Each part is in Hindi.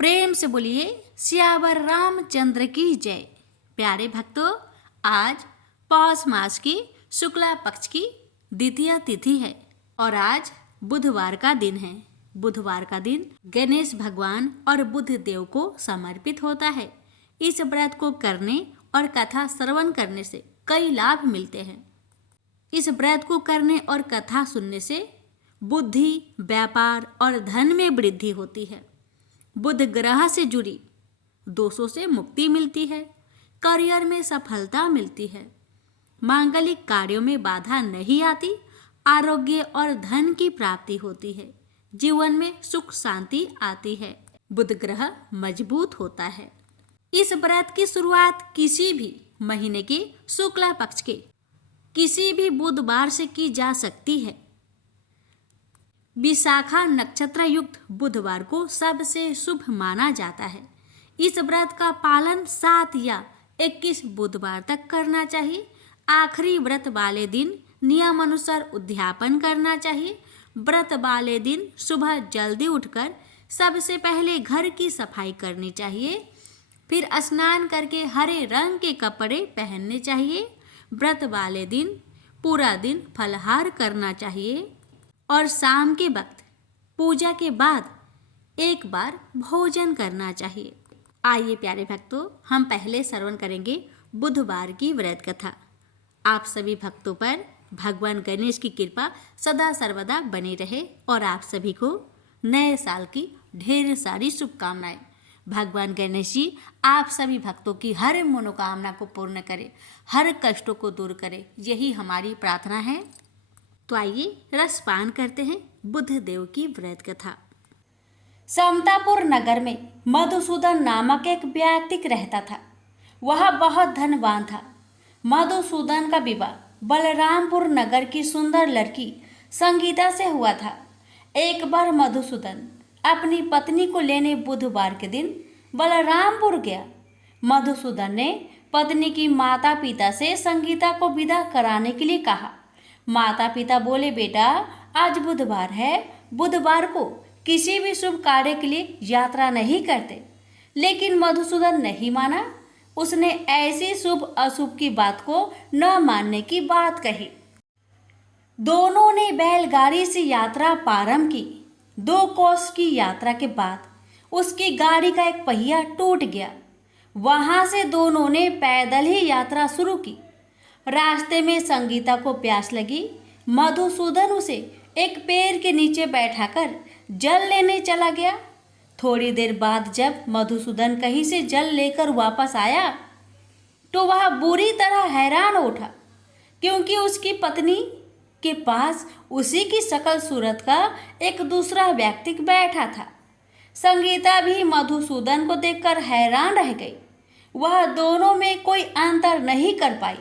प्रेम से बोलिए सियावर रामचंद्र की जय। प्यारे भक्तों, आज पौष मास की शुक्ला पक्ष की द्वितीय तिथि है और आज बुधवार का दिन है। बुधवार का दिन गणेश भगवान और बुध देव को समर्पित होता है। इस व्रत को करने और कथा श्रवण करने से कई लाभ मिलते हैं। इस व्रत को करने और कथा सुनने से बुद्धि, व्यापार और धन में वृद्धि होती है। बुध ग्रह से जुड़ी दोषों से मुक्ति मिलती है। करियर में सफलता मिलती है। मांगलिक कार्यों में बाधा नहीं आती। आरोग्य और धन की प्राप्ति होती है। जीवन में सुख शांति आती है। बुध ग्रह मजबूत होता है। इस व्रत की शुरुआत किसी भी महीने के शुक्ला पक्ष के किसी भी बुधवार से की जा सकती है। विशाखा नक्षत्र युक्त बुधवार को सबसे शुभ माना जाता है। इस व्रत का पालन 7 या 21 बुधवार तक करना चाहिए। आखिरी व्रत वाले दिन नियम अनुसार उद्यापन करना चाहिए। व्रत वाले दिन सुबह जल्दी उठकर सबसे पहले घर की सफाई करनी चाहिए। फिर स्नान करके हरे रंग के कपड़े पहनने चाहिए। व्रत वाले दिन पूरा दिन फलाहार करना चाहिए और शाम के वक्त पूजा के बाद एक बार भोजन करना चाहिए। आइए प्यारे भक्तों, हम पहले श्रवण करेंगे बुधवार की व्रत कथा। आप सभी भक्तों पर भगवान गणेश की कृपा सदा सर्वदा बनी रहे और आप सभी को नए साल की ढेर सारी शुभकामनाएं। भगवान गणेश जी आप सभी भक्तों की हर मनोकामना को पूर्ण करें, हर कष्टों को दूर करें, यही हमारी प्रार्थना है। तो आइए रसपान करते हैं बुध देव की व्रत कथा। समतापुर नगर में मधुसूदन नामक एक व्यक्ति रहता था। वह बहुत धनवान था। मधुसूदन का विवाह बलरामपुर नगर की सुंदर लड़की संगीता से हुआ था। एक बार मधुसूदन अपनी पत्नी को लेने बुधवार के दिन बलरामपुर गया। मधुसूदन ने पत्नी की माता पिता से संगीता को विदा कराने के लिए कहा। माता पिता बोले, बेटा आज बुधवार है, बुधवार को किसी भी शुभ कार्य के लिए यात्रा नहीं करते। लेकिन मधुसूदन नहीं माना। उसने ऐसी शुभ अशुभ की बात को न मानने की बात कही। दोनों ने बैलगाड़ी से यात्रा प्रारंभ की। 2 कोस की यात्रा के बाद उसकी गाड़ी का एक पहिया टूट गया। वहां से दोनों ने पैदल ही यात्रा शुरू की। रास्ते में संगीता को प्यास लगी। मधुसूदन उसे एक पेड़ के नीचे बैठाकर जल लेने चला गया। थोड़ी देर बाद जब मधुसूदन कहीं से जल लेकर वापस आया तो वह बुरी तरह हैरान उठा, क्योंकि उसकी पत्नी के पास उसी की शकल सूरत का एक दूसरा व्यक्ति बैठा था। संगीता भी मधुसूदन को देखकर हैरान रह गई। वह दोनों में कोई अंतर नहीं कर पाई।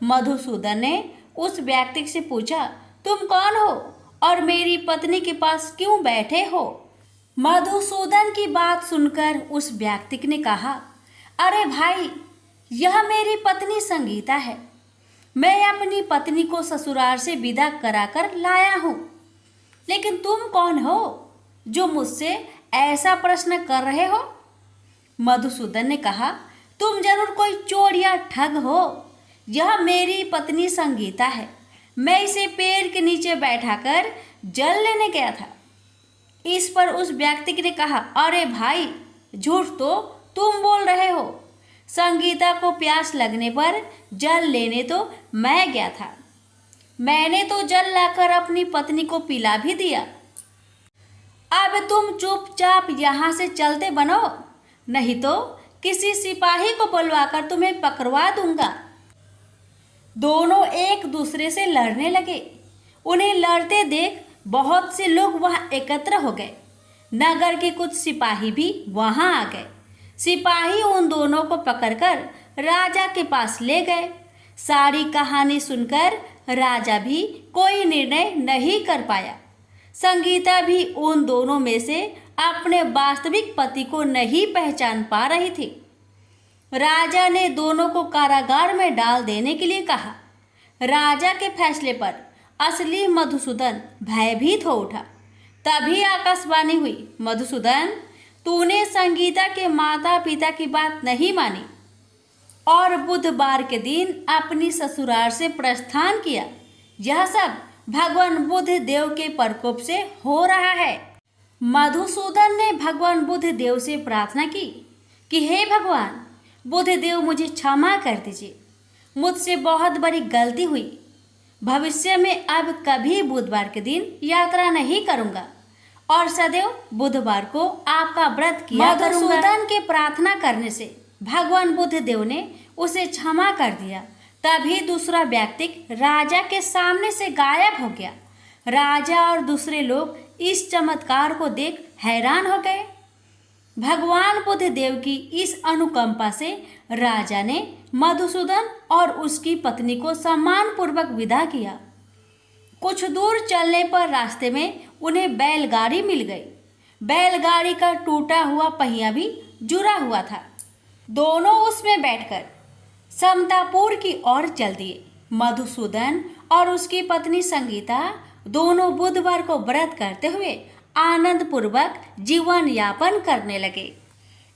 मधुसूदन ने उस व्यक्ति से पूछा, तुम कौन हो और मेरी पत्नी के पास क्यों बैठे हो? मधुसूदन की बात सुनकर उस व्यक्ति ने कहा, अरे भाई, यह मेरी पत्नी संगीता है। मैं अपनी पत्नी को ससुराल से विदा कराकर लाया हूँ। लेकिन तुम कौन हो जो मुझसे ऐसा प्रश्न कर रहे हो? मधुसूदन ने कहा, तुम जरूर कोई चोर या ठग हो। यह मेरी पत्नी संगीता है। मैं इसे पेड़ के नीचे बैठाकर जल लेने गया था। इस पर उस व्यक्ति ने कहा, अरे भाई, झूठ तो तुम बोल रहे हो। संगीता को प्यास लगने पर जल लेने तो मैं गया था। मैंने तो जल लाकर अपनी पत्नी को पिला भी दिया। अब तुम चुपचाप यहाँ से चलते बनो, नहीं तो किसी सिपाही को बुलवाकर तुम्हें पकड़वा दूंगा। दोनों एक दूसरे से लड़ने लगे। उन्हें लड़ते देख बहुत से लोग वहां एकत्र हो गए। नगर के कुछ सिपाही भी वहां आ गए। सिपाही उन दोनों को पकड़कर राजा के पास ले गए। सारी कहानी सुनकर राजा भी कोई निर्णय नहीं कर पाया। संगीता भी उन दोनों में से अपने वास्तविक पति को नहीं पहचान पा रही थी। राजा ने दोनों को कारागार में डाल देने के लिए कहा। राजा के फैसले पर असली मधुसूदन भयभीत हो उठा। तभी आकाशवाणी हुई, मधुसूदन, तूने संगीता के माता पिता की बात नहीं मानी और बुधवार के दिन अपनी ससुराल से प्रस्थान किया। यह सब भगवान बुद्ध देव के प्रकोप से हो रहा है। मधुसूदन ने भगवान बुद्ध देव से प्रार्थना की कि हे भगवान बुद्ध देव, मुझे क्षमा कर दीजिए, मुझसे बहुत बड़ी गलती हुई। भविष्य में अब कभी बुधवार के दिन यात्रा नहीं करूंगा और सदैव बुधवार को आपका व्रत किया करूंगा। मधुसूदन के प्रार्थना करने से भगवान बुद्ध देव ने उसे क्षमा कर दिया। तभी दूसरा व्यक्ति राजा के सामने से गायब हो गया। राजा और दूसरे लोग इस चमत्कार को देख हैरान हो गए। भगवान बुद्ध देव की इस अनुकंपा से राजा ने मधुसूदन और उसकी पत्नी को सम्मानपूर्वक विदा किया। कुछ दूर चलने पर रास्ते में उन्हें बैलगाड़ी मिल गई। बैलगाड़ी का टूटा हुआ पहिया भी जुड़ा हुआ था। दोनों उसमें बैठकर समतापुर की ओर चल दिए। मधुसूदन और उसकी पत्नी संगीता दोनों बुधवार को व्रत करते हुए आनंद पूर्वक जीवन यापन करने लगे।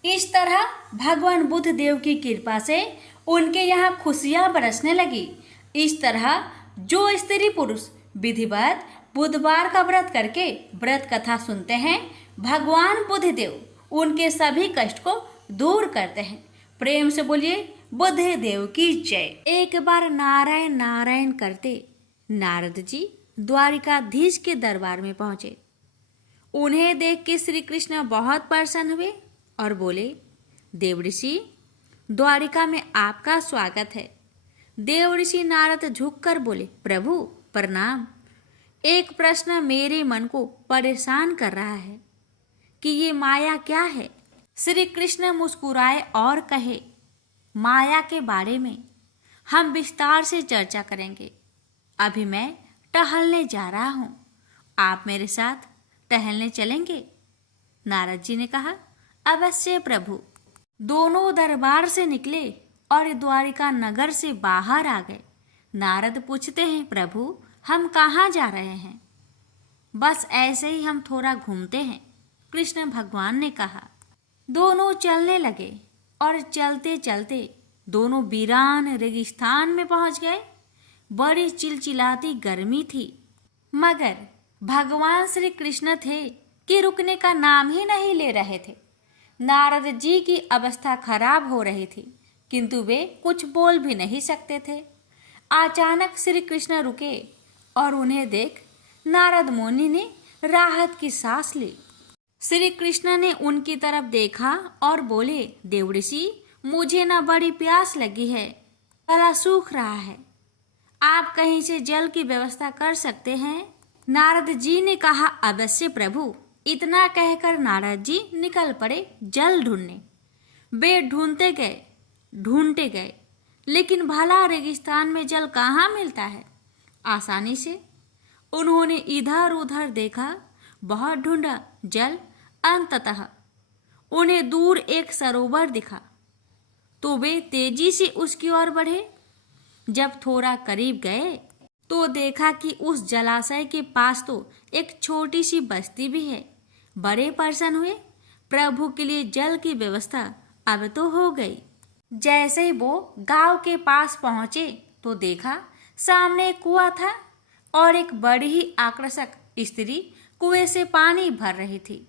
इस तरह भगवान बुद्ध देव की कृपा से उनके यहाँ खुशियाँ बरसने लगी। इस तरह जो स्त्री पुरुष विधिवत बुधवार का व्रत करके व्रत कथा सुनते हैं, भगवान बुद्ध देव उनके सभी कष्ट को दूर करते हैं। प्रेम से बोलिए बुद्ध देव की जय। एक बार नारायण नारायण करते नारद जी द्वारिकाधीश के दरबार में पहुंचे। उन्हें देख के श्री कृष्ण बहुत प्रसन्न हुए और बोले, देव ऋषि, द्वारिका में आपका स्वागत है। देव ऋषि नारद झुककर बोले, प्रभु प्रणाम। एक प्रश्न मेरे मन को परेशान कर रहा है कि ये माया क्या है। श्री कृष्ण मुस्कुराए और कहे, माया के बारे में हम विस्तार से चर्चा करेंगे। अभी मैं टहलने जा रहा हूँ, आप मेरे साथ टहलने चलेंगे? नारद जी ने कहा, अवश्य प्रभु। दोनों दरबार से निकले और द्वारिका नगर से बाहर आ गए। नारद पूछते हैं, प्रभु हम कहाँ जा रहे हैं? बस ऐसे ही हम थोड़ा घूमते हैं, कृष्ण भगवान ने कहा। दोनों चलने लगे और चलते चलते दोनों वीरान रेगिस्तान में पहुंच गए। बड़ी चिलचिलाती गर्मी थी, मगर भगवान श्री कृष्ण थे कि रुकने का नाम ही नहीं ले रहे थे। नारद जी की अवस्था खराब हो रही थी, किंतु वे कुछ बोल भी नहीं सकते थे। अचानक श्री कृष्ण रुके और उन्हें देख नारद मुनि ने राहत की सांस ली। श्री कृष्ण ने उनकी तरफ देखा और बोले, देव ऋषि, मुझे ना बड़ी प्यास लगी है, गला सूख रहा है, आप कहीं से जल की व्यवस्था कर सकते हैं? नारद जी ने कहा, अवश्य प्रभु। इतना कहकर नारद जी निकल पड़े जल ढूंढने। वे ढूंढते गए, लेकिन भला रेगिस्तान में जल कहाँ मिलता है आसानी से। उन्होंने इधर उधर देखा, बहुत ढूंढा जल। अंततः उन्हें दूर एक सरोवर दिखा तो वे तेजी से उसकी ओर बढ़े। जब थोड़ा करीब गए तो देखा कि उस जलाशय के पास तो एक छोटी सी बस्ती भी है। बड़े प्रसन्न हुए, प्रभु के लिए जल की व्यवस्था अब तो हो गई। जैसे ही वो गांव के पास पहुंचे तो देखा सामने एक कुआं था और एक बड़ी ही आकर्षक स्त्री कुएं से पानी भर रही थी।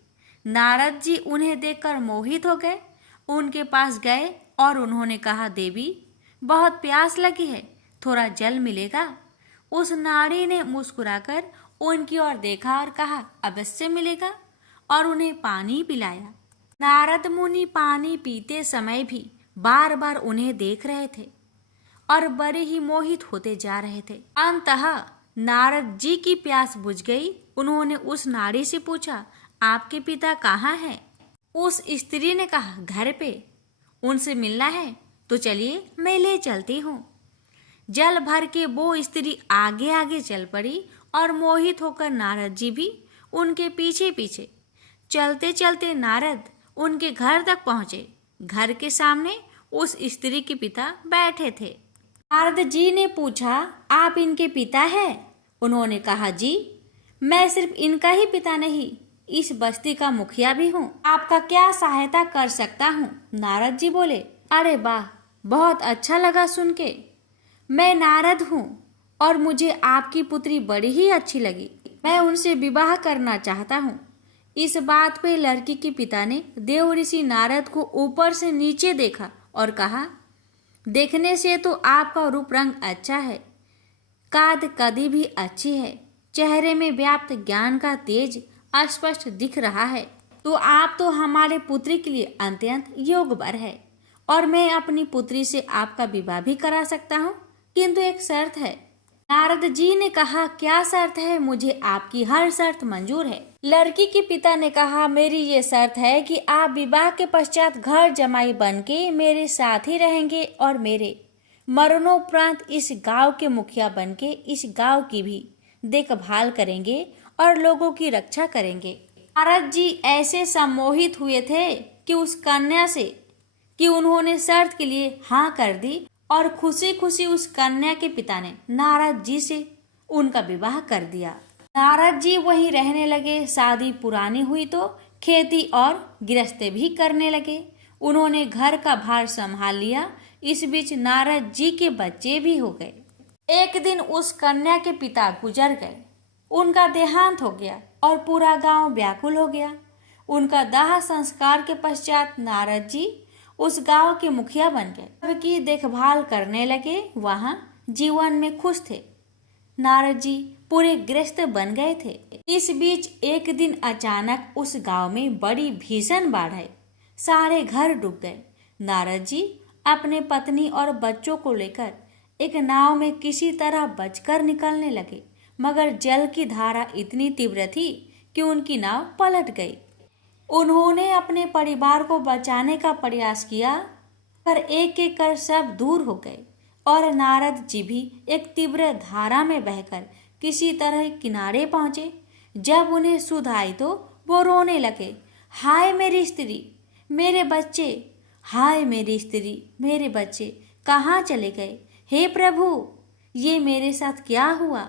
नारद जी उन्हें देखकर मोहित हो गए। उनके पास गए और उन्होंने कहा, देवी बहुत प्यास लगी है, थोड़ा जल मिलेगा? उस नारी ने मुस्कुराकर उनकी ओर देखा और कहा, अवश्य मिलेगा, और उन्हें पानी पिलाया। नारद मुनि पानी पीते समय भी बार बार उन्हें देख रहे थे और बड़े ही मोहित होते जा रहे थे। अंततः नारद जी की प्यास बुझ गई। उन्होंने उस नारी से पूछा, आपके पिता कहाँ हैं? उस स्त्री ने कहा, घर पे। उनसे मिलना है तो चलिए मैं ले चलती हूँ। जल भर के वो स्त्री आगे आगे चल पड़ी और मोहित होकर नारद जी भी उनके पीछे पीछे। चलते चलते नारद उनके घर तक पहुँचे। घर के सामने उस स्त्री के पिता बैठे थे। नारद जी ने पूछा, आप इनके पिता हैं? उन्होंने कहा, जी, मैं सिर्फ इनका ही पिता नहीं इस बस्ती का मुखिया भी हूँ। आपका क्या सहायता कर सकता हूँ? नारद जी बोले। अरे वाह, बहुत अच्छा लगा सुन के। मैं नारद हूँ और मुझे आपकी पुत्री बड़ी ही अच्छी लगी। मैं उनसे विवाह करना चाहता हूँ। इस बात पे लड़की के पिता ने देव ऋषि नारद को ऊपर से नीचे देखा और कहा, देखने से तो आपका रूप रंग अच्छा है, काद कदी भी अच्छी है, चेहरे में व्याप्त ज्ञान का तेज स्पष्ट दिख रहा है। तो आप तो हमारे पुत्री के लिए अत्यंत योग्यवर है और मैं अपनी पुत्री से आपका विवाह भी करा सकता हूँ, किंतु एक शर्त है। नारद जी ने कहा, क्या शर्त है? मुझे आपकी हर शर्त मंजूर है। लड़की के पिता ने कहा, मेरी ये शर्त है कि आप विवाह के पश्चात घर जमाई बन के मेरे साथ ही रहेंगे और मेरे मरणोपरांत इस गांव के मुखिया बन के इस गांव की भी देखभाल करेंगे और लोगों की रक्षा करेंगे। नारद जी ऐसे सम्मोहित हुए थे कि उस कन्या से कि उन्होंने शर्त के लिए हाँ कर दी और खुशी खुशी उस कन्या के पिता ने नारद जी से उनका विवाह कर दिया। नारद जी वहीं रहने लगे। शादी पुरानी हुई तो खेती और गृहस्थी भी करने लगे। उन्होंने घर का भार संभाल लिया। इस बीच नारद जी के बच्चे भी हो गए। एक दिन उस कन्या के पिता गुजर गए। उनका देहांत हो गया और पूरा गांव व्याकुल हो गया। उनका दाह संस्कार के पश्चात नारद जी उस गांव के मुखिया बन गए। सबकी देखभाल करने लगे। वहां जीवन में खुश थे। नारद जी पूरे गृहस्थ बन गए थे। इस बीच एक दिन अचानक उस गांव में बड़ी भीषण बाढ़ आई। सारे घर डूब गए। नारद जी अपने पत्नी और बच्चों को लेकर एक नाव में किसी तरह बचकर निकलने लगे, मगर जल की धारा इतनी तीव्र थी कि उनकी नाव पलट गई। उन्होंने अपने परिवार को बचाने का प्रयास किया, पर एक एक कर सब दूर हो गए और नारद जी भी एक तीव्र धारा में बहकर किसी तरह किनारे पहुंचे। जब उन्हें सुध आई तो वो रोने लगे, हाय मेरी स्त्री, मेरे बच्चे, हाय मेरी स्त्री, मेरे बच्चे कहाँ चले गए? हे प्रभु, ये मेरे साथ क्या हुआ?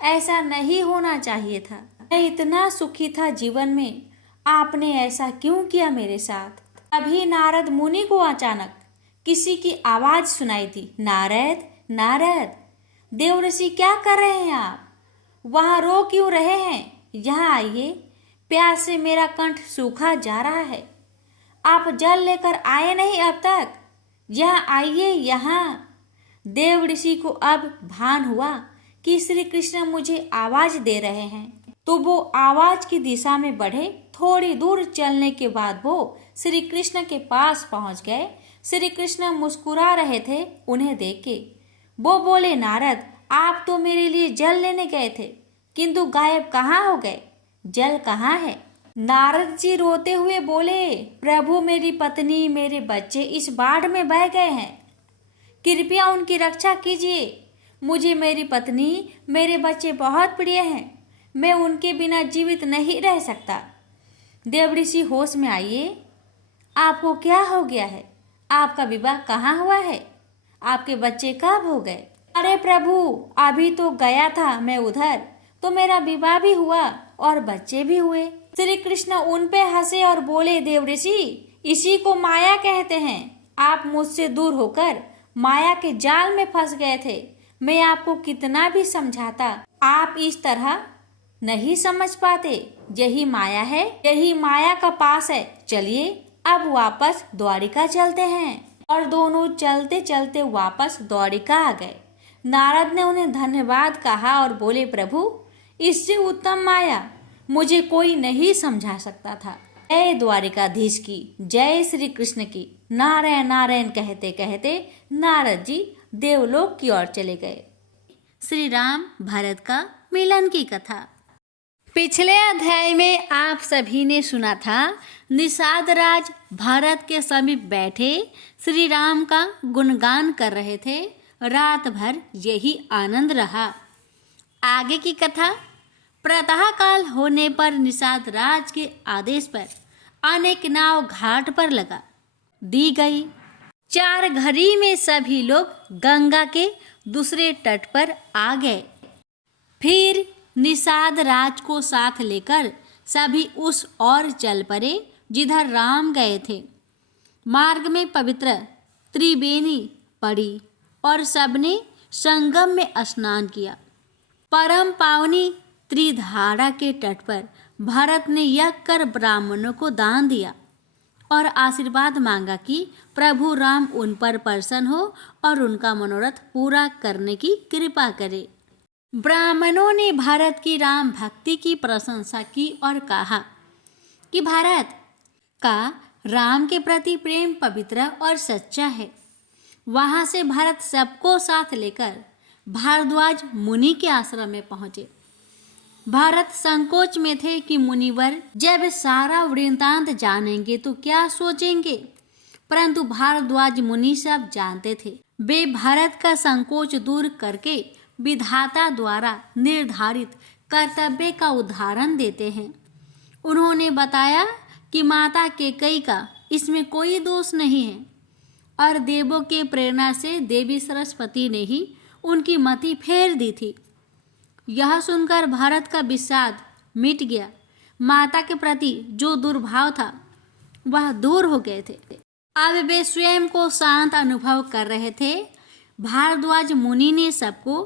ऐसा नहीं होना चाहिए था। मैं इतना सुखी था जीवन में, आपने ऐसा क्यों किया मेरे साथ? अभी नारद मुनि को अचानक किसी की आवाज सुनाई दी, नारद, नारद, देवर्षि क्या कर रहे हैं आप? वहां रो क्यों रहे हैं? यहाँ आइए, प्यास से मेरा कंठ सूखा जा रहा है। आप जल लेकर आए नहीं अब तक? यहाँ आइए, यहाँ। देव ऋषि को अब भान हुआ कि श्री कृष्ण मुझे आवाज दे रहे हैं, तो वो आवाज की दिशा में बढ़े। थोड़ी दूर चलने के बाद वो श्री कृष्ण के पास पहुंच गए। श्री कृष्ण मुस्कुरा रहे थे उन्हें देख के। वो बोले, नारद, आप तो मेरे लिए जल लेने गए थे, किंतु गायब कहाँ हो गए? जल कहाँ है? नारद जी रोते हुए बोले, प्रभु, मेरी पत्नी, मेरे बच्चे इस बाढ़ में बह गए हैं, कृपया उनकी रक्षा कीजिए। मुझे मेरी पत्नी, मेरे बच्चे बहुत प्रिय हैं, मैं उनके बिना जीवित नहीं रह सकता। देवऋषि, होश में आइए, आपको क्या हो गया है? आपका विवाह कहाँ हुआ है? आपके बच्चे कब हो गए? अरे प्रभु, अभी तो गया था मैं उधर, तो मेरा विवाह भी हुआ और बच्चे भी हुए। श्री कृष्ण उन पे हंसे और बोले, देवऋषि, इसी को माया कहते हैं। आप मुझसे दूर होकर माया के जाल में फंस गए थे। मैं आपको कितना भी समझाता, आप इस तरह नहीं समझ पाते। यही माया है, यही माया का पास है। चलिए अब वापस द्वारिका चलते हैं। और दोनों चलते चलते वापस द्वारिका आ गए। नारद ने उन्हें धन्यवाद कहा और बोले, प्रभु, इससे उत्तम माया मुझे कोई नहीं समझा सकता था। जय द्वारिकाधीश की, जय श्री कृष्ण की। नारायण नारायण कहते कहते नारद जी देवलोक की ओर चले गए। श्री राम भरत का मिलन की कथा। पिछले अध्याय में आप सभी ने सुना था, निषाद राज भरत के समीप बैठे श्री राम का गुणगान कर रहे थे। रात भर यही आनंद रहा। आगे की कथा। प्रातः काल होने पर निषाद राज के आदेश पर अनेक नाव घाट पर लगा दी गई। 4 घड़ी में सभी लोग गंगा के दूसरे तट पर आ गए। फिर निषाद राज को साथ लेकर सभी उस ओर चल पड़े जिधर राम गए थे। मार्ग में पवित्र त्रिवेणी पड़ी और सबने संगम में स्नान किया। परम पावनी त्रिधारा के तट पर भरत ने यज्ञ कर ब्राह्मणों को दान दिया और आशीर्वाद मांगा कि प्रभु राम उन पर प्रसन्न हो और उनका मनोरथ पूरा करने की कृपा करे। ब्राह्मणों ने भारत की राम भक्ति की प्रशंसा की और कहा कि भारत का राम के प्रति प्रेम पवित्र और सच्चा है। वहां से भारत सबको साथ लेकर भारद्वाज मुनि के आश्रम में पहुंचे। भारत संकोच में थे कि मुनिवर जब सारा वृत्तांत जानेंगे तो क्या सोचेंगे, परंतु भारद्वाज मुनि सब जानते थे। वे भारत का संकोच दूर करके विधाता द्वारा निर्धारित कर्तव्य का उदाहरण देते हैं। उन्होंने बताया कि माता कैकेयी का इसमें कोई दोष नहीं है और देवों के प्रेरणा से देवी सरस्वती ने ही उनकी मति फेर दी थी। यह सुनकर भारत का विषाद मिट गया। माता के प्रति जो दुर्भाव था वह दूर हो गए थे। अब वे स्वयं को शांत अनुभव कर रहे थे। भारद्वाज मुनि ने सबको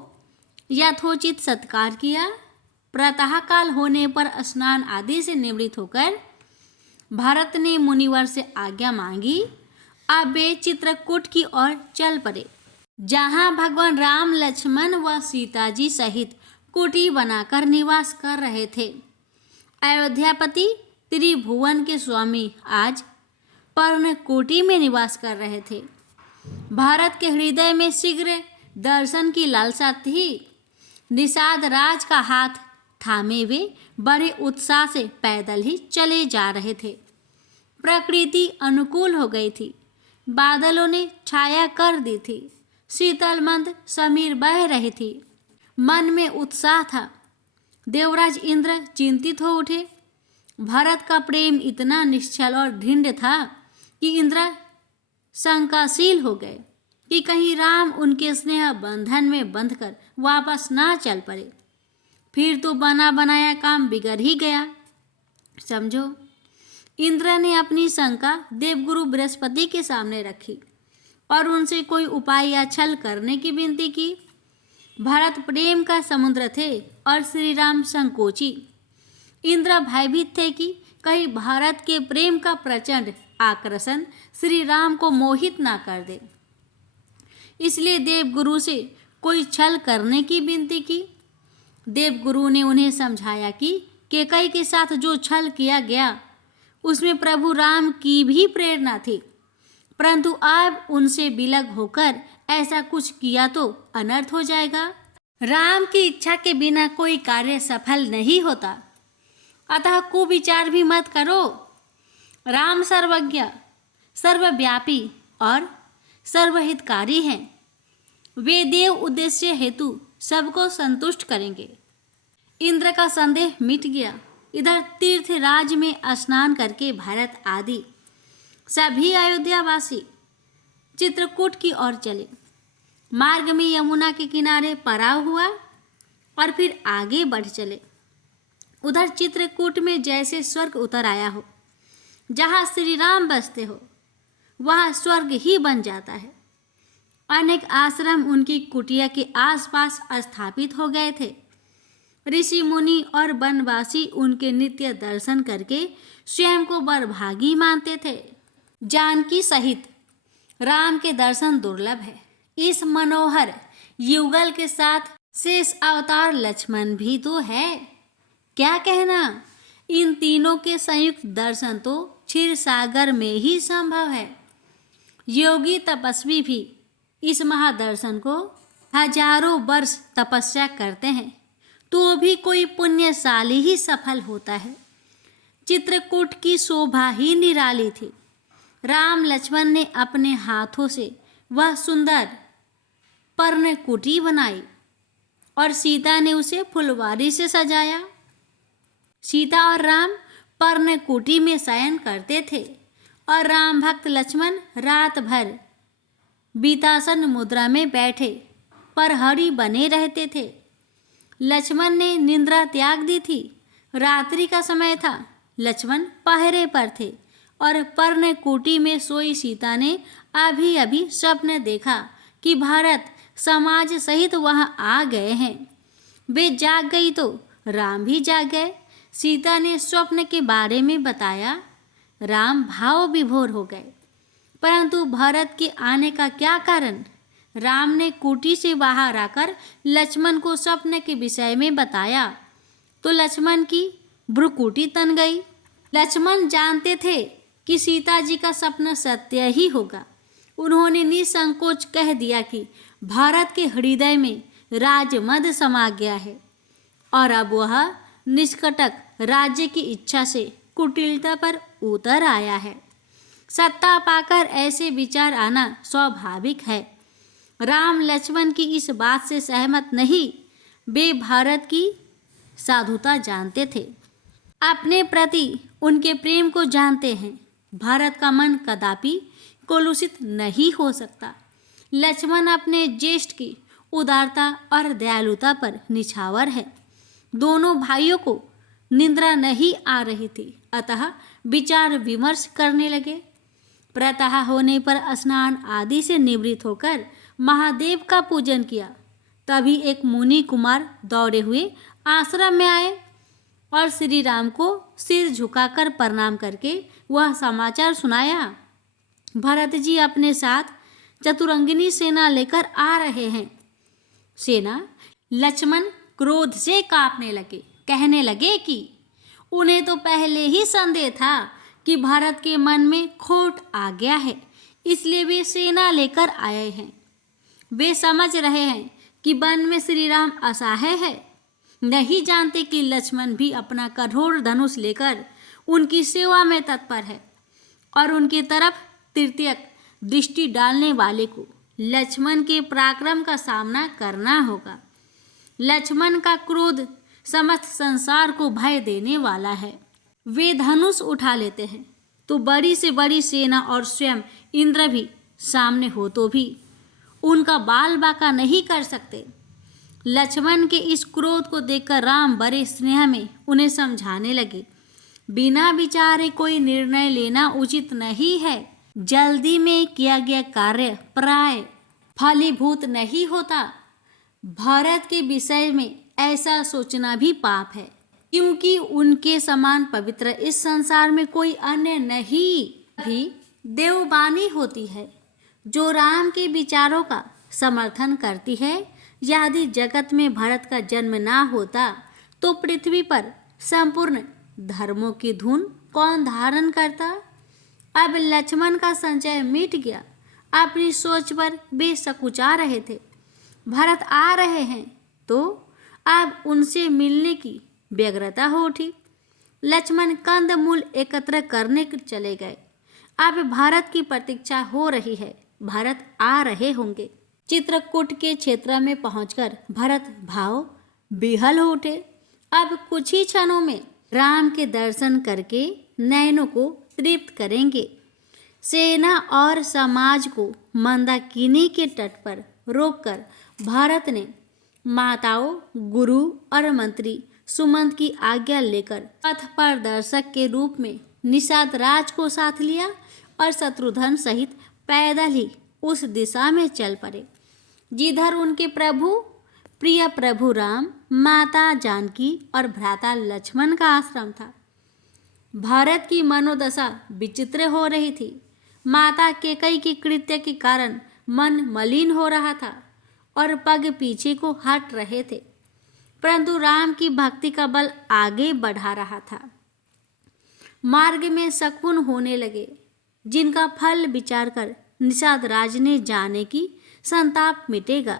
यथोचित सत्कार किया। प्रातःकाल होने पर स्नान आदि से निवृत्त होकर भारत ने मुनिवर से आज्ञा मांगी। अब वे चित्रकूट की ओर चल पड़े, जहाँ भगवान राम, लक्ष्मण व सीता जी सहित कुटी बनाकर निवास कर रहे थे। अयोध्यापति त्रिभुवन के स्वामी आज पर्णकुटी में निवास कर रहे थे। भारत के हृदय में शीघ्र दर्शन की लालसा थी। निषाद राज का हाथ थामे वे बड़े उत्साह से पैदल ही चले जा रहे थे। प्रकृति अनुकूल हो गई थी। बादलों ने छाया कर दी थी। शीतल मंद समीर बह रही थी। मन में उत्साह था। देवराज इंद्र चिंतित हो उठे। भरत का प्रेम इतना निश्चल और दृढ़ था कि इंद्र शंकाशील हो गए कि कहीं राम उनके स्नेह बंधन में बंधकर वापस ना चल पड़े। फिर तो बना बनाया काम बिगड़ ही गया। समझो, इंद्र ने अपनी शंका देवगुरु बृहस्पति के सामने रखी और उनसे कोई उपाय या छल करने की विनती की। भरत प्रेम का समुद्र थे और श्री राम संकोची। इंद्र भयभीत थे कि कहीं भारत के प्रेम का प्रचंड आकर्षण श्री राम को मोहित ना कर दे। इसलिए देवगुरु से कोई छल करने की विनती की। देवगुरु ने उन्हें समझाया कि कैकेयी के साथ जो छल किया गया उसमें प्रभु राम की भी प्रेरणा थी, परंतु अब उनसे विलग होकर ऐसा कुछ किया तो अनर्थ हो जाएगा। राम की इच्छा के बिना कोई कार्य सफल नहीं होता, अतः कुविचार भी मत करो। राम सर्वज्ञ, सर्वव्यापी और सर्वहितकारी हैं। वे देव उद्देश्य हेतु सबको संतुष्ट करेंगे। इंद्र का संदेह मिट गया। इधर तीर्थराज में स्नान करके भरत आदि सभी अयोध्यावासी चित्रकूट की ओर चले। मार्ग में यमुना के किनारे पड़ाव हुआ और फिर आगे बढ़ चले। उधर चित्रकूट में जैसे स्वर्ग उतर आया हो। जहाँ श्री राम बसते हो वहाँ स्वर्ग ही बन जाता है। अनेक आश्रम उनकी कुटिया के आसपास स्थापित हो गए थे। ऋषि मुनि और वनवासी उनके नित्य दर्शन करके स्वयं को बड़भागी मानते थे। जानकी सहित राम के दर्शन दुर्लभ है। इस मनोहर युगल के साथ शेष अवतार लक्ष्मण भी तो है। क्या कहना, इन तीनों के संयुक्त दर्शन तो क्षीर सागर में ही संभव है। योगी तपस्वी भी इस महादर्शन को हजारों वर्ष तपस्या करते हैं तो भी कोई पुण्यशाली ही सफल होता है। चित्रकूट की शोभा ही निराली थी। राम लक्ष्मण ने अपने हाथों से वह सुंदर पर्णकुटी बनाई और सीता ने उसे फुलवारी से सजाया। सीता और राम पर्णकुटी में शयन करते थे और राम भक्त लक्ष्मण रात भर बीतासन मुद्रा में बैठे परहरी बने रहते थे। लक्ष्मण ने निद्रा त्याग दी थी। रात्रि का समय था। लक्ष्मण पहरे पर थे और पर्णकुटी में सोई सीता ने अभी अभी स्वप्न देखा कि भरत समाज सहित वहां आ गए हैं। वे जाग गई तो राम भी जाग गए। सीता ने स्वप्न के बारे में बताया। राम भाव विभोर हो गए। परंतु भरत के आने का क्या कारण? राम ने कुटी से बाहर आकर लक्ष्मण को स्वप्न के विषय में बताया तो लक्ष्मण की भ्रुकुटी तन गई। लक्ष्मण जानते थे कि सीता जी का सपना सत्य ही होगा। उन्होंने निसंकोच कह दिया कि भारत के हृदय में राजमद समा गया है और अब वह निष्कटक राज्य की इच्छा से कुटिलता पर उतर आया है। सत्ता पाकर ऐसे विचार आना स्वाभाविक है। राम लक्ष्मण की इस बात से सहमत नहीं। वे भारत की साधुता जानते थे, अपने प्रति उनके प्रेम को जानते हैं। भारत का मन कदापि कलुषित नहीं हो सकता। लक्ष्मण अपने ज्येष्ठ की उदारता और दयालुता पर निछावर है। दोनों भाइयों को निंद्रा नहीं आ रही थी, अतः विचार विमर्श करने लगे। प्रातः होने पर स्नान आदि से निवृत्त होकर महादेव का पूजन किया। तभी एक मुनि कुमार दौड़े हुए आश्रम में आए और श्री राम को सिर झुकाकर प्रणाम करके वह समाचार सुनाया, भरत जी अपने साथ चतुरंगिनी सेना लेकर आ रहे हैं। सेना? लक्ष्मण क्रोध से कांपने लगे। कहने लगे कि उन्हें तो पहले ही संदेह था कि भारत के मन में खोट आ गया है, इसलिए वे सेना लेकर आए हैं। वे समझ रहे हैं कि वन में श्री राम असहाय है। नहीं जानते कि लक्ष्मण भी अपना कठोर धनुष लेकर उनकी सेवा में तत्पर है और उनकी तरफ तृतीयक दृष्टि डालने वाले को लक्ष्मण के पराक्रम का सामना करना होगा। लक्ष्मण का क्रोध समस्त संसार को भय देने वाला है। वे धनुष उठा लेते हैं तो बड़ी से बड़ी सेना और स्वयं इंद्र भी सामने हो तो भी उनका बाल बाका नहीं कर सकते। लक्ष्मण के इस क्रोध को देखकर राम बड़े स्नेह में उन्हें समझाने लगे, बिना विचारे कोई निर्णय लेना उचित नहीं है। जल्दी में किया गया कार्य प्राय फलीभूत नहीं होता। भारत के विषय में ऐसा सोचना भी पाप है, क्योंकि उनके समान पवित्र इस संसार में कोई अन्य नहीं। भी देववाणी होती है जो राम के विचारों का समर्थन करती है। यदि जगत में भरत का जन्म ना होता तो पृथ्वी पर संपूर्ण धर्मों की धुन कौन धारण करता? अब लक्ष्मण का संचय मिट गया। अपनी सोच पर वे सकुचा रहे थे। भरत आ रहे हैं तो अब उनसे मिलने की व्यग्रता हो उठी। लक्ष्मण कंदमूल एकत्र करने चले गए। अब भारत की प्रतीक्षा हो रही है। भारत आ रहे होंगे। चित्रकूट के क्षेत्र में पहुंचकर भरत भाव विहल हो उठे। अब कुछ ही क्षणों में राम के दर्शन करके नयनों को तृप्त करेंगे। सेना और समाज को मंदाकिनी के तट पर रोककर भारत ने माताओं, गुरु और मंत्री सुमंत की आज्ञा लेकर पथ प्रदर्शक के रूप में निषाद राज को साथ लिया और शत्रुघ्न सहित पैदल ही उस दिशा में चल पड़े जिधर उनके प्रिय प्रभु राम, माता जानकी और भ्राता लक्ष्मण का आश्रम था। भारत की मनोदशा विचित्र हो रही थी। माता कैकेयी के कृत्य के कारण मन मलिन हो रहा था और पग पीछे को हट रहे थे, परंतु राम की भक्ति का बल आगे बढ़ा रहा था। मार्ग में शकुन होने लगे, जिनका फल विचार कर निषाद राज ने जाने की संताप मिटेगा,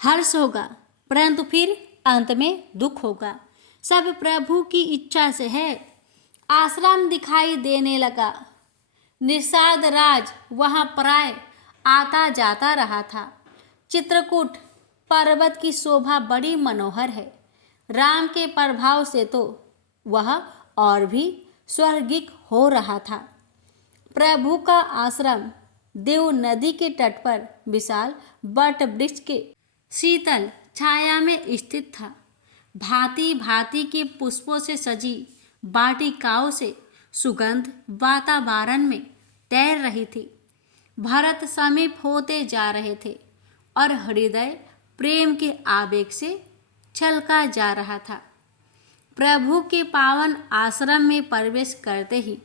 हर्ष होगा, परंतु फिर अंत में दुख होगा। सब प्रभु की इच्छा से है। आश्रम दिखाई देने लगा। निषाद राज वहां प्राय आता जाता रहा था। चित्रकूट पर्वत की शोभा बड़ी मनोहर है। राम के प्रभाव से तो वह और भी स्वर्गिक हो रहा था। प्रभु का आश्रम देव नदी के तट पर विशाल वट वृक्ष के शीतल छाया में स्थित था। भांति भांति के पुष्पों से सजी वाटिकाओं से सुगंध वातावरण में तैर रही थी। भरत समीप होते जा रहे थे और हृदय प्रेम के आवेग से छलका जा रहा था। प्रभु के पावन आश्रम में प्रवेश करते ही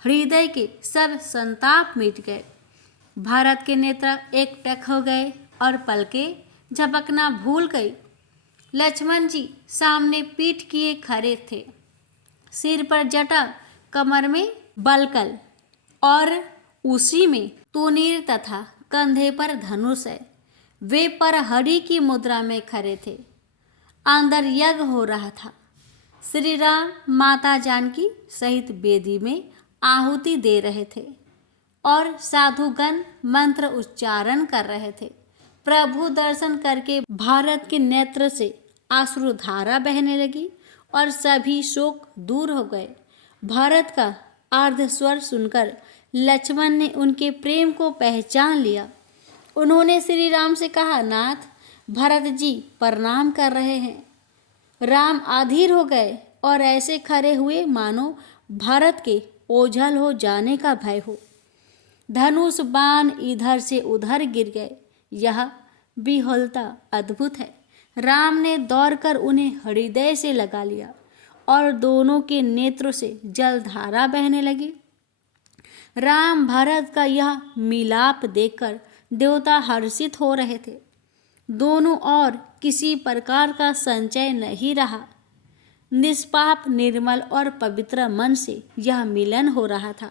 हृदय के सब संताप मिट गए। भरत के नेत्र एकटक हो गए और पलकें झपकना भूल गई। लक्ष्मण जी सामने पीठ किए खड़े थे, सिर पर जटा, कमर में बलकल और उसी में तूनीर तथा कंधे पर धनुष है। वे परहरी की मुद्रा में खड़े थे। अंदर यज्ञ हो रहा था। श्री राम माता जानकी सहित वेदी में आहुति दे रहे थे और साधुगण मंत्र उच्चारण कर रहे थे। प्रभु दर्शन करके भरत के नेत्र से अश्रुधारा बहने लगी और सभी शोक दूर हो गए। भरत का अर्ध स्वर सुनकर लक्ष्मण ने उनके प्रेम को पहचान लिया। उन्होंने श्री राम से कहा, नाथ, भरत जी प्रणाम कर रहे हैं। राम अधीर हो गए और ऐसे खड़े हुए मानो भरत के ओझल हो जाने का भय हो। धनुष बाण इधर से उधर गिर गए। यह विह्वलता अद्भुत है। राम ने दौड़कर उन्हें हृदय से लगा लिया और दोनों के नेत्रों से जलधारा बहने लगी। राम भरत का यह मिलाप देखकर देवता हर्षित हो रहे थे। दोनों और किसी प्रकार का संचय नहीं रहा। निष्पाप, निर्मल और पवित्र मन से यह मिलन हो रहा था।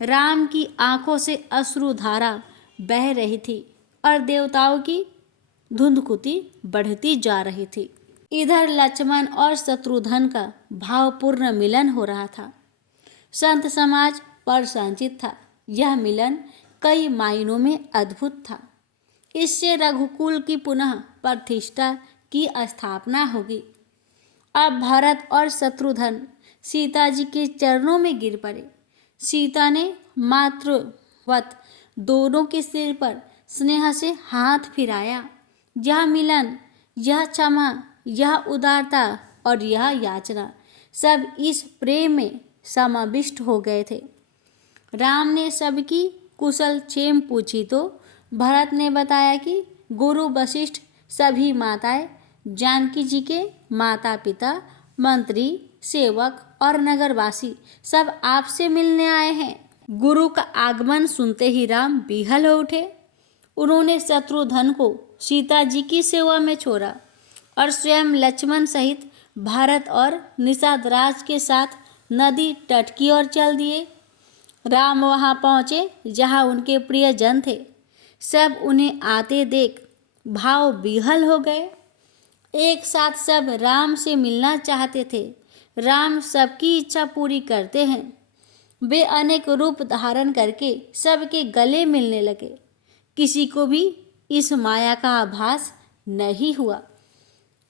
राम की आंखों से अश्रुधारा बह रही थी और देवताओं की धुंधकुती बढ़ती जा रही थी। इधर लक्ष्मण और शत्रुघ्न का भावपूर्ण मिलन हो रहा था। संत समाज प्रसन्नचित्त था। यह मिलन कई मायनों में अद्भुत था। इससे रघुकुल की पुनः प्रतिष्ठा की स्थापना होगी। अब भरत और शत्रुघ्न सीता जी के चरणों में गिर पड़े। सीता ने मातृवत दोनों के सिर पर स्नेह से हाथ फिराया। यह मिलन, यह क्षमा, यह उदारता और यह याचना सब इस प्रेम में समाविष्ट हो गए थे। राम ने सबकी कुशल क्षेम पूछी तो भरत ने बताया कि गुरु वशिष्ठ, सभी माताएं, जानकी जी के माता पिता, मंत्री, सेवक और नगरवासी सब आपसे मिलने आए हैं। गुरु का आगमन सुनते ही राम विह्वल हो उठे। उन्होंने शत्रुघ्न को सीता जी की सेवा में छोड़ा और स्वयं लक्ष्मण सहित भरत और निषाद के साथ नदी तट की ओर चल दिए। राम वहां पहुंचे जहां उनके प्रियजन थे। सब उन्हें आते देख भाव विह्वल हो गए। एक साथ सब राम से मिलना चाहते थे। राम सबकी इच्छा पूरी करते हैं। वे अनेक रूप धारण करके सबके गले मिलने लगे। किसी को भी इस माया का आभास नहीं हुआ।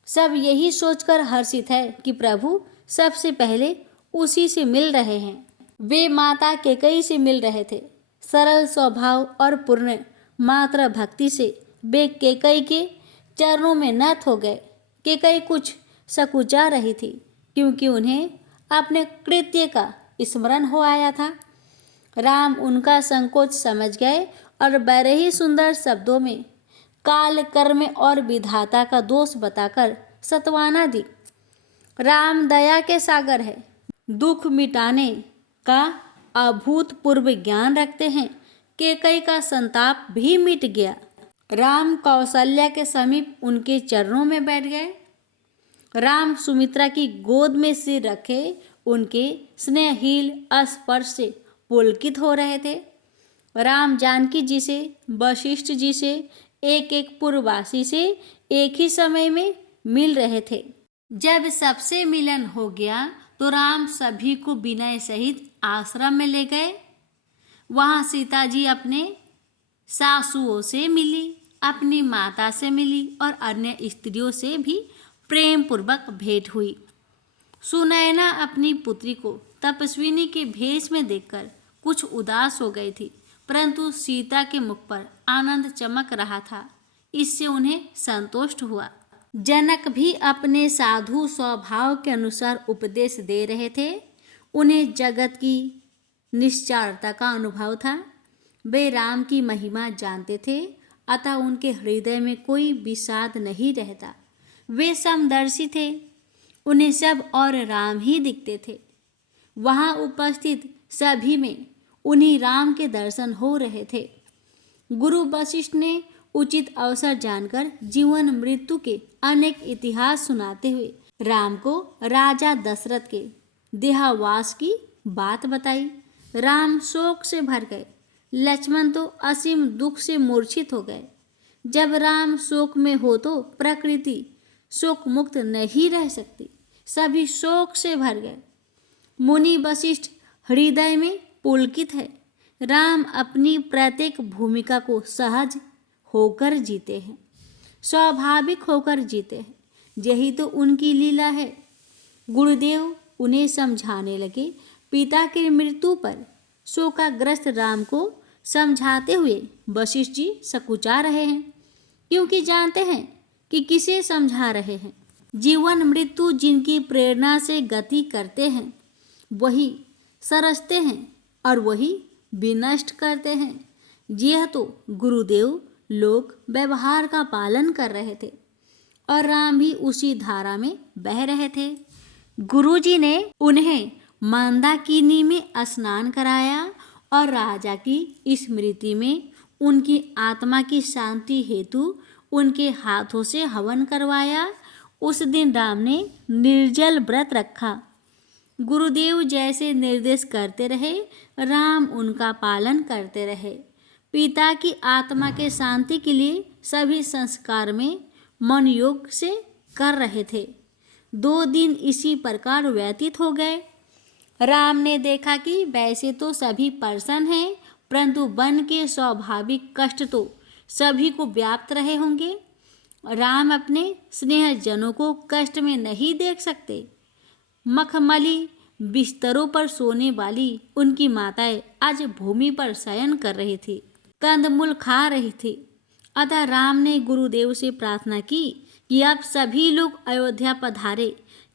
सब यही सोचकर हर्षित है कि प्रभु सबसे पहले उसी से मिल रहे हैं। वे माता कैकेयी से मिल रहे थे। सरल स्वभाव और पूर्ण मात्र भक्ति से वे कैकेयी के चरणों में नत हो गए। कैकेयी कुछ सकुचा रही थी क्योंकि उन्हें अपने कृत्य का स्मरण हो आया था। राम उनका संकोच समझ गए और बड़े ही सुंदर शब्दों में काल, कर्म और विधाता का दोष बताकर सत्वाना दी। राम दया के सागर है, दुख मिटाने का अभूतपूर्व ज्ञान रखते हैं। कैकेयी का संताप भी मिट गया। राम कौशल्या के समीप उनके चरणों में बैठ गए। राम सुमित्रा की गोद में सिर रखे उनके स्नेहहीन स्पर्श से पुलकित हो रहे थे। राम जानकी जी से, वशिष्ठ जी से, एक एक पुरवासी से एक ही समय में मिल रहे थे। जब सबसे मिलन हो गया तो राम सभी को विनय सहित आश्रम में ले गए। वहाँ सीता जी अपने सासुओं से मिली, अपनी माता से मिली और अन्य स्त्रियों से भी प्रेम पूर्वक भेंट हुई। सुनैना अपनी पुत्री को तपस्विनी के भेष में देखकर कुछ उदास हो गई थी, परंतु सीता के मुख पर आनंद चमक रहा था। इससे उन्हें संतोष हुआ। जनक भी अपने साधु स्वभाव के अनुसार उपदेश दे रहे थे। उन्हें जगत की निश्चरता का अनुभव था। वे राम की महिमा जानते थे, अतः उनके हृदय में कोई विषाद नहीं रहता। वे समदर्शी थे, उन्हें सब और राम ही दिखते थे। वहाँ उपस्थित सभी में उन्हीं राम के दर्शन हो रहे थे। गुरु वशिष्ठ ने उचित अवसर जानकर जीवन मृत्यु के अनेक इतिहास सुनाते हुए राम को राजा दशरथ के देहावास की बात बताई। राम शोक से भर गए, लक्ष्मण तो असीम दुख से मूर्छित हो गए। जब राम शोक में हो तो प्रकृति शोक मुक्त नहीं रह सकती, सभी शोक से भर गए। मुनि वशिष्ठ हृदय में पुलकित है। राम अपनी प्रत्येक भूमिका को सहज होकर जीते हैं, स्वाभाविक होकर जीते हैं। यही तो उनकी लीला है। गुरुदेव उन्हें समझाने लगे। पिता की मृत्यु पर शोकाग्रस्त राम को समझाते हुए वशिष्ठ जी सकुचा रहे हैं, क्योंकि जानते हैं कि किसे समझा रहे हैं। जीवन मृत्यु जिनकी प्रेरणा से गति करते हैं वही सरसते हैं और वही विनष्ट करते हैं। यह तो गुरुदेव लोक व्यवहार का पालन कर रहे थे और राम भी उसी धारा में बह रहे थे। गुरुजी ने उन्हें मंदाकिनी में स्नान कराया और राजा की स्मृति में उनकी आत्मा की शांति हेतु उनके हाथों से हवन करवाया। उस दिन राम ने निर्जल व्रत रखा। गुरुदेव जैसे निर्देश करते रहे, राम उनका पालन करते रहे। पिता की आत्मा के शांति के लिए सभी संस्कार में मन योग से कर रहे थे। 2 दिन इसी प्रकार व्यतीत हो गए। राम ने देखा कि वैसे तो सभी प्रसन्न हैं, परंतु वन के स्वाभाविक कष्ट तो सभी को व्याप्त रहे होंगे। राम अपने स्नेहजनों को कष्ट में नहीं देख सकते। मखमली बिस्तरों पर सोने वाली उनकी माताएं आज भूमि पर शयन कर रही थी, कंदमूल खा रही थी। अतः राम ने गुरुदेव से प्रार्थना की कि आप सभी लोग अयोध्या पधारे,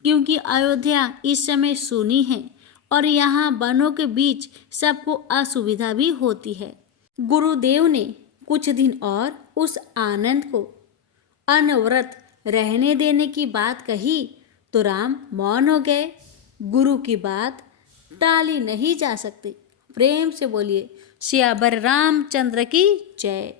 क्योंकि अयोध्या इस समय सूनी है और यहाँ वनों के बीच सबको असुविधा भी होती है। गुरुदेव ने कुछ दिन और उस आनंद को अनवरत रहने देने की बात कही तो राम मौन हो गए। गुरु की बात टाली नहीं जा सकती। प्रेम से बोलिए सियावर रामचंद्र की जय।